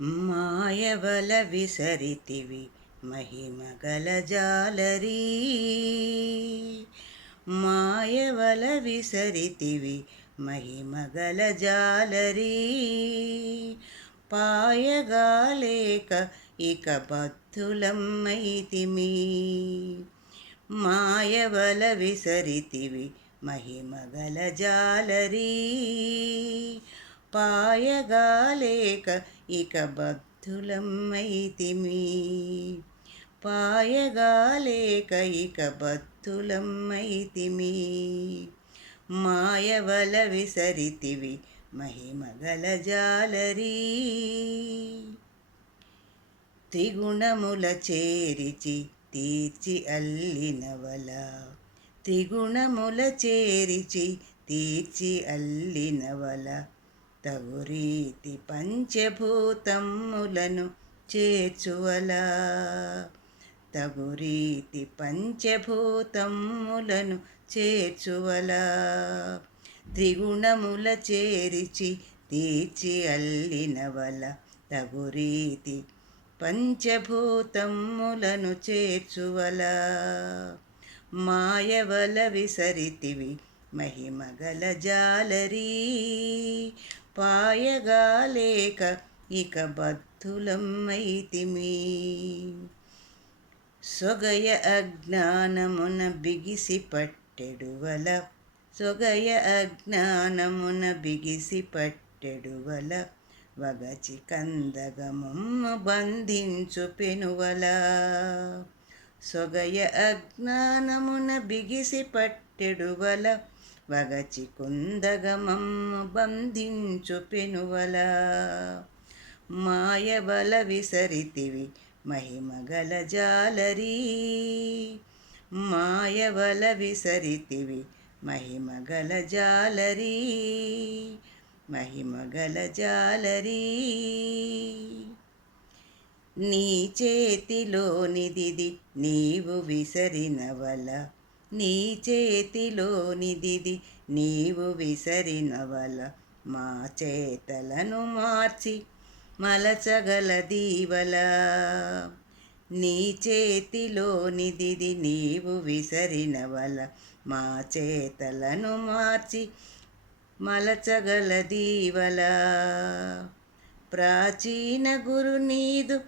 మాయవల విసరితివి మహిమగల జాలరీ. మాయవల విసరితివి మహిమగల జాలరీ. పాయగాలేక ఇక బద్ధులమైతిమి. మాయవల విసరితివి మహిమగల జాలరీ. పాయగాలేక ఇక బద్ధులమైతిమి. పాయగాలేక ఇక బద్ధులమైతిమి. మాయవల విసరితివి మహిమగల జాలరీ. త్రిగుణముల చేరిచి తీర్చి అల్లినవల. త్రిగుణముల చేరిచి తీర్చి అల్లినవల. తగురీతి పంచభూతములను చేర్చువలా. తగురీతి పంచభూతములను చేర్చువలా. త్రిగుణముల చేరిచి తీర్చి అల్లినవల. తగురీతి పంచభూతములను చేర్చువలా. మాయవల విసరితివి మహిమగల జాలరీ. పాయగాలేక ఇక బద్ధులమైతిమి. సొగయ అజ్ఞానమున బిగిసి పట్టెడువల. సొగయ అజ్ఞానమున బిగిసి పట్టెడువల. వగచి కందగమమ్మ బంధించు పెనువల. సొగయ అజ్ఞానమున బిగిసి పట్టెడువల. వగచి కుందగమమ్మ బంధించు పెనువల. మాయవల విసరితివి మహిమగల జాలరీ. మాయవల విసరితివి మహిమగల జాలరీ. మహిమగల జాలరీ. నీ చేతిలోనిదిది నీవు విసరినవల. నీ చేతిలోనిదిది నీవు విసరినవల. మా చేతలను మార్చి మలచగల దీవల. నీ చేతిలోనిదిది నీవు విసరినవల. మా చేతలను మార్చి మలచగల దీవల. ప్రాచీన గురు నీదు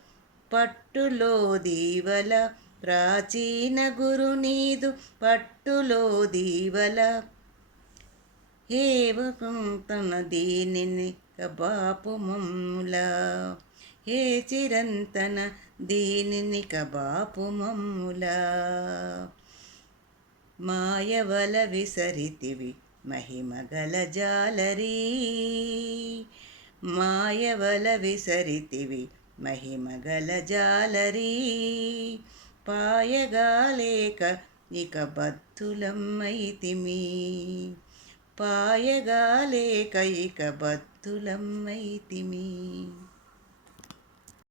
పట్టులో దీవల. ప్రాచీన గురు నీదు పట్టులో దీవల. హేవకుంతన దీనిని కబాపు మమ్ముల. హే చిరంతన దీనిని కబాపు మమ్ముల. మాయవల విసరితివి మహిమగల జాలరీ. మాయవల విసరితివి మహిమగల జాలరీ. పాయగాలేక ఇక బద్ధులమైతిమి. పాయగాలేక ఇక బద్ధులమైతిమి.